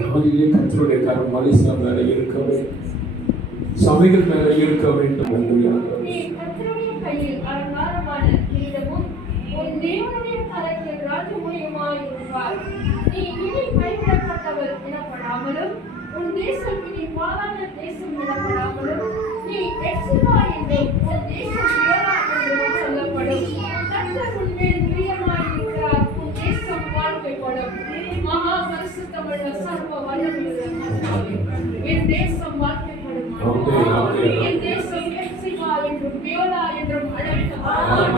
நாளிலே கர்த்தருடைய கரம் மனுஷன் மேல இருக்க வேண்டும், சபைகள் மேல இருக்க வேண்டும். நீ கர்த்தருடைய கையில் அலங்காரமான கிரீடமும் உன் தேவனுடைய கரத்தில் ராஜமுடியுமாய் இருப்பார். நீ இனி கைவிடப்பட்டவர் எனப்படாமலும் உன் தேசம் இனி பாழான தேசம் எனப்படாமலும் நீ எக்ஸிபா என்றும் உன் தேசம் யோலா என்றும் சொல்லப்படும். கர்த்தர் உன்மேல் பிரியமாய் இருக்கிறார், உன் தேசம் வாழ்க்கைப்படும். மகா பரிசுத்தமுள்ள சர்வ வல்லமையுள்ள கர்த்தாவே, என் தேசம் வாழ்க்கைப்படும். என் தேசம் எக்ஸிபா என்றும் யோலா என்றும் அழைக்கப்படும்.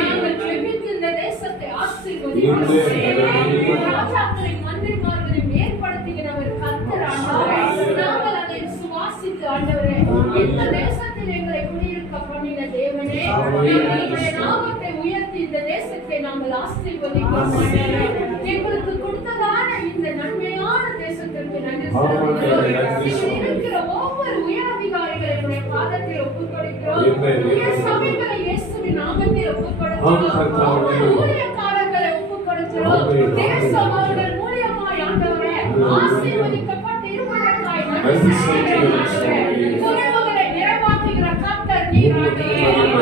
நாங்கள் ஜெபித்து இந்த தேசத்தை ஆசீர்வதிக்கிறோம். ராஜாக்களின் மந்திரிமார்களையும் ஏற்படுத்துகிறவர் கர்த்தர் ஆண்டவரே. நாங்கள் அதை சுவாசித்து ஆண்டவரே, இந்த தேசத்தில் எங்களை குடியிருக்க பண்ணின தேவனே, எங்களுடைய நாமத்தை உயர்த்தி இந்த தேசத்தை நாங்கள் ஆசீர்வதிக்கிறோம். எங்களுக்கு கொடுத்ததான இந்த நன்மையான தேசத்திற்கு நன்றி செலுத்துகிறோம். இருக்கிற ஒவ்வொரு உயர் அதிகாரிகளுடைய பாதத்தில் ஒப்புக் கொடுக்கிறோம். சபைகளை இயேசுவின் நாமத்தில் ஒப்புக் கொடுக்கிறோம். ஊழியக்காரர்களை ஒப்புக் கொடுக்கிறோம். தேசம் அவர்கள் மூலியமாய் ஆண்டவரே ஆசீர்வதிக்கப்பட்டு இருப்பதற்காய் நன்றி செலுத்துகிறோம். குறைவுகளை நிறைவாக்குகிற கர்த்தர் நீர் ஆண்டவரே.